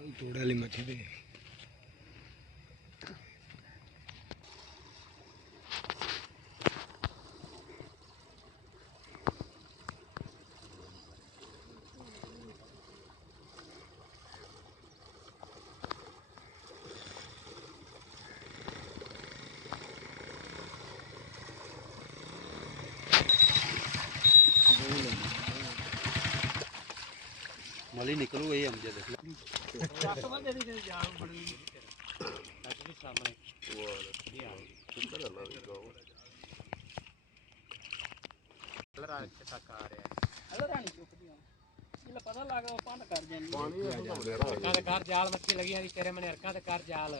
ਤੋੜੇ ਵਾਲੀ ਮੱਛੀ ਦੇ मली निकलू ये हम जे देख सामने पता लगा पान कर जाल मच्छी लगी तेरे मैंने हरका कर जाल